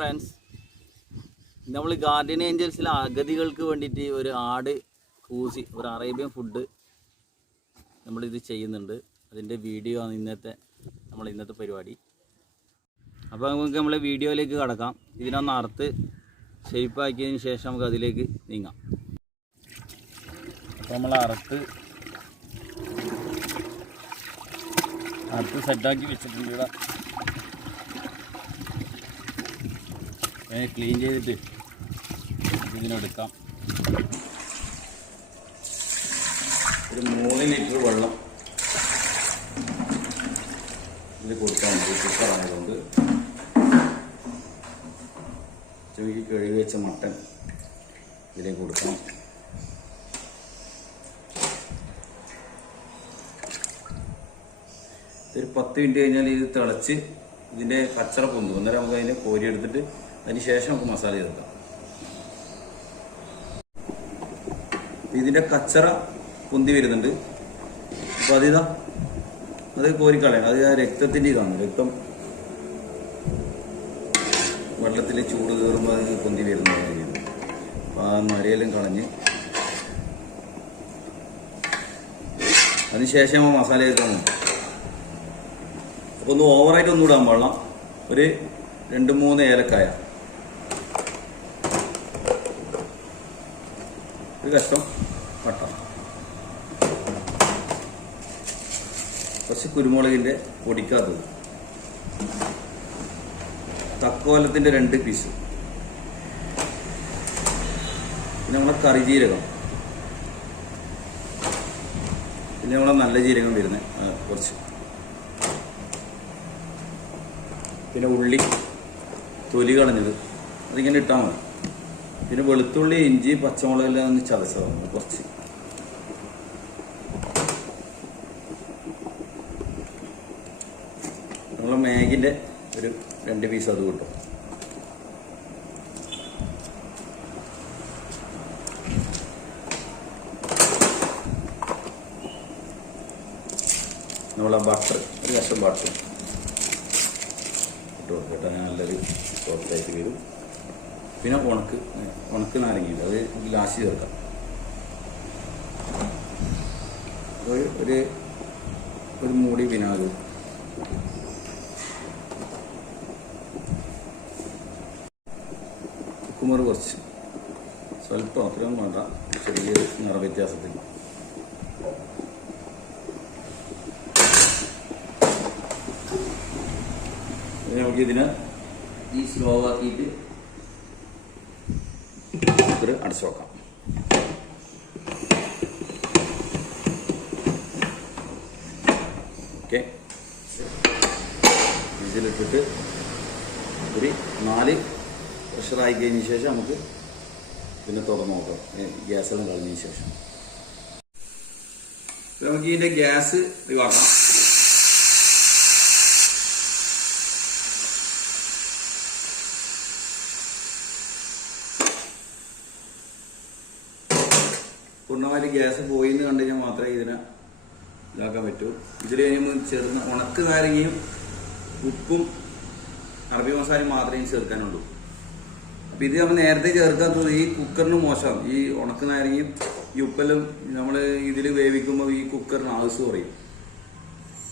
Friends, നമ്മൾ guardian ഏഞ്ചൽസിലെ അഗതികൾക്ക് വേണ്ടിയിട്ട് ഒരു ആട് കൂസി, ഒരു അറേബ്യൻ ഫുഡ് നമ്മളിത് ചെയ്യുന്നുണ്ട്. അതിൻ്റെ വീഡിയോ ആണ് ഇന്നത്തെ പരിപാടി. അപ്പോൾ നമുക്ക് നമ്മളെ വീഡിയോയിലേക്ക് കടക്കാം. ഇതിനൊന്ന് അറുത്ത് ഷേപ്പാക്കിയതിന് ശേഷം നമുക്ക് അതിലേക്ക് നീങ്ങാം. അപ്പോൾ നമ്മൾ അറുത്ത് സെറ്റാക്കി വെച്ചിട്ടുണ്ട്. ഇവിടെ ക്ലീൻ ചെയ്തിട്ട് ഇതിനെടുക്കാം. ഒരു 3 ലിറ്റർ വെള്ളം ഇത് കൊടുക്കാൻ മതി. കുക്കറായതുകൊണ്ട് ചെവിക്ക് കഴുകി വെച്ച മട്ടൻ ഇതിലേക്ക് കൊടുക്കണം. ഒരു 10 മിനിറ്റ് കഴിഞ്ഞാൽ ഇത് തിളച്ച് ഇതിൻ്റെ കച്ചറ പൊന്തും. അന്നേരം നമുക്ക് അതിനെ കോരിയെടുത്തിട്ട് അതിന് ശേഷം നമുക്ക് മസാല ചേർക്കാം. ഇതിൻ്റെ കച്ചറ പൊന്തി വരുന്നുണ്ട്. അപ്പോൾ അത് കോരിക്കളയണം. അത് ആ രക്തത്തിൻ്റെ ഇതാണ്. രക്തം വെള്ളത്തിൽ ചൂട് കയറുമ്പോൾ അത് പൊന്തി വരുന്നതാണ്. അപ്പോൾ ആ മരയെല്ലാം കളഞ്ഞ് അതിനുശേഷം നമ്മൾ മസാല ചേർക്കാൻ നോക്കാം. അപ്പോൾ ഒന്ന് ഓവറായിട്ട് ഒന്നും ഇടാൻ പാടില്ല. ഒരു 2-3 ഏലക്കായ, ഒരു കഷ്ണം പട്ട, കുറച്ച് കുരുമുളകിൻ്റെ പൊടിക്കാത്തത്, തക്കോലത്തിൻ്റെ 2 പീസ്, പിന്നെ നമ്മളെ കറിജീരകം, പിന്നെ നമ്മളെ നല്ല ജീരകം വരുന്നത് കുറച്ച്, പിന്നെ ഉള്ളി തൊലി കളഞ്ഞത് അതിങ്ങനെ ഇട്ടാൽ മതി. പിന്നെ വെളുത്തുള്ളി, ഇഞ്ചി, പച്ചമുളകെല്ലാം ഒന്ന് ചതച്ചതാണ് കുറച്ച്. നമ്മളെ മാഗിൻ്റെ ഒരു 2 പീസ് അത് കിട്ടും. നമ്മളെ ബട്ടർ, ഒരു കഷ്ണം ബട്ടർ കേട്ടോ, നല്ലൊരു സോഫ്റ്റായിട്ട് വരും. പിന്നെ ഉണക്ക് നാരങ്ങയില്ല, അത് ലാസ്റ്റ് ചേർക്കാം. ഒരു മൂടി വിനാഗ്, കുക്കുമ്പർ കുറച്ച്, സ്വല്പം, അത്രയും വേണ്ട, ചെറിയൊരു നിറവ്യത്യാസത്തിൽ. നമുക്കിതിന് ഈ സ്ലോ ആക്കിയിട്ട് കുക്കർ അടച്ചു വെക്കാം. ഓക്കെ, ഇതിലിട്ടിട്ട് ഒരു 4 പ്രഷറായി കഴിഞ്ഞ ശേഷം നമുക്ക് പിന്നെ തുറന്ന് നോക്കാം. ഗ്യാസെല്ലാം കളഞ്ഞതിന് ശേഷം നമുക്ക് ഇതിൻ്റെ ഗ്യാസ് ഇത് കാണാം. പൂർണ്ണമായിട്ട് ഗ്യാസ് പോയി എന്ന് കണ്ടു കഴിഞ്ഞാൽ മാത്രമേ ഇതിനെ ഇതാക്കാൻ പറ്റൂ. ഇതിൽ ചേർന്ന് ഉണക്ക് നാരങ്ങയും ഉപ്പും അറബി മസാലയും മാത്രമേ ചേർക്കാനുള്ളൂ. അപ്പം ഇത് നമ്മൾ നേരത്തെ ചേർക്കാത്തത് ഈ കുക്കറിന് മോശമാണ്. ഈ ഉണക്ക് നാരങ്ങയും ഈ ഉപ്പെല്ലാം നമ്മൾ ഇതിൽ വേവിക്കുമ്പോൾ ഈ കുക്കറിന് ആവശ്യം കുറയും.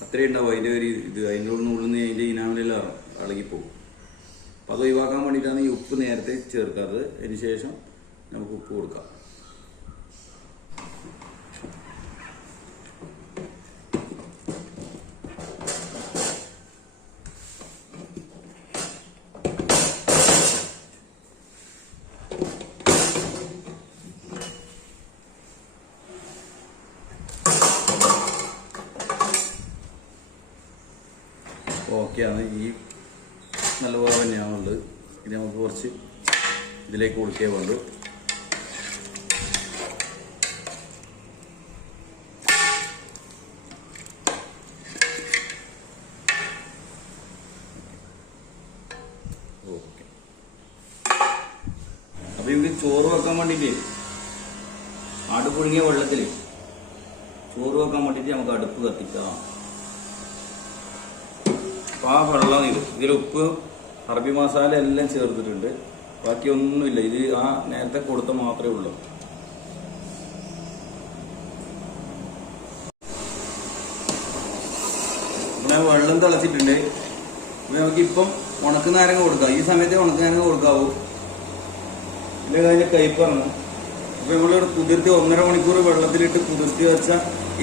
അത്രയും ഉണ്ടാവും അതിൻ്റെ ഒരു ഇത്. അതിൻ്റെ ഉള്ളിൽ നിന്ന് അതിൻ്റെ ഇനാമിലെല്ലാം ഇളകിപ്പോകും. അപ്പം അത് ഒഴിവാക്കാൻ വേണ്ടിയിട്ടാണ് ഈ ഉപ്പ് നേരത്തെ ചേർക്കാത്തത്. അതിന് ശേഷം നമുക്ക് ഉപ്പ് കൊടുക്കാം. ഓക്കെയാണ്, ഈ നല്ലപോലെ തന്നെയാണുള്ളത്. ഇനി നമുക്ക് കുറച്ച് ഇതിലേക്ക് കൊടുക്കേ വേണ്ടു. ഓക്കെ, അപ്പോൾ ഇത് ചോറ് വെക്കാൻ വേണ്ടിയിട്ട് ആട് പുഴുങ്ങിയ വെള്ളത്തിൽ ചോറ് വെക്കാൻ വേണ്ടിയിട്ട് നമുക്ക് അടുപ്പ് കത്തിക്കാം. അപ്പോൾ ആ വെള്ളം ഇതിൽ ഉപ്പ് അറബി മസാല എല്ലാം ചേർത്തിട്ടുണ്ട്. ബാക്കി ഒന്നുമില്ല. ഇത് ആ നേരത്തെ കൊടുത്ത മാത്രമേ ഉള്ളൂ. ഞാൻ വെള്ളം തിളച്ചിട്ടുണ്ട്. നമുക്കിപ്പം ഉണക്കുനാരങ്ങ കൊടുക്കാം. ഈ സമയത്ത് ഉണക്കുനാരങ്ങ കൊടുക്കാവൂ. ഇതിന്റെ കാര്യം കയ്പ്പാണ്. അപ്പൊ നമ്മളിവിടെ കുതിർത്തി 1.5 മണിക്കൂർ വെള്ളത്തിലിട്ട് കുതിർത്തി വെച്ച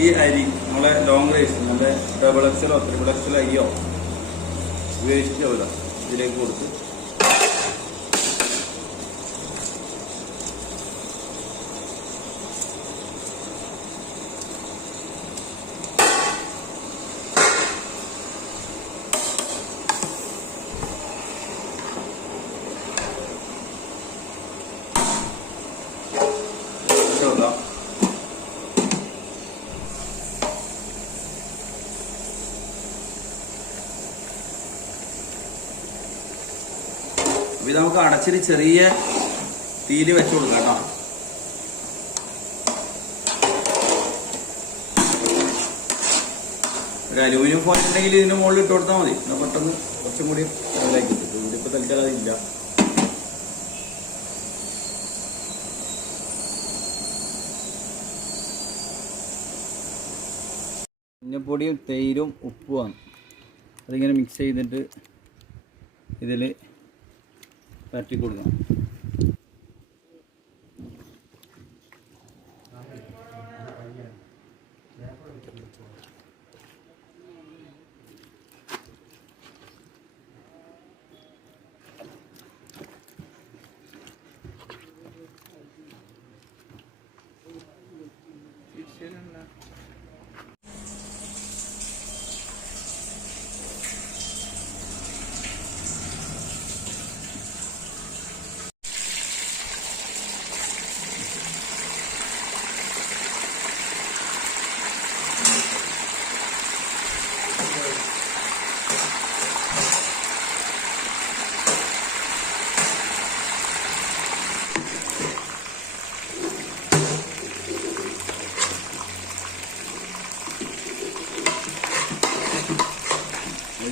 ഈ അരി നമ്മളെ ലോങ് റൈസ്, നമ്മുടെ ഡബിൾ എക്സലോ ട്രിപ്പിൾ എക്സലോ അരിയോ ഉപയോഗിച്ചിട്ടാവില്ല, ഇതിലേക്ക് കൊടുത്ത് ഇത് നമുക്ക് അടച്ചിട്ട് ചെറിയ തീയിൽ വെച്ച് കൊടുക്കാം കേട്ടോ. ഒരു അലൂമിനിയം ഫോയിൽ ഉണ്ടെങ്കിൽ ഇതിന്റെ മുകളിൽ ഇട്ട് കൊടുത്താൽ മതി. എന്നാൽ പെട്ടെന്ന് കുറച്ചും കൂടി ഇതിലേക്ക് കിട്ടും. ഇതിപ്പോ തൽക്കാലം അതില്ല. മഞ്ഞപ്പൊടിയും തൈരും ഉപ്പുമാണ്. അതിങ്ങനെ മിക്സ് ചെയ്തിട്ട് ഇതിൽ പരട്ടി കൊടുക്കണം.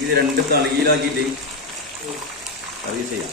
ഇത് 2 തളിയിലാക്കിയിട്ട് കറി ചെയ്യാം.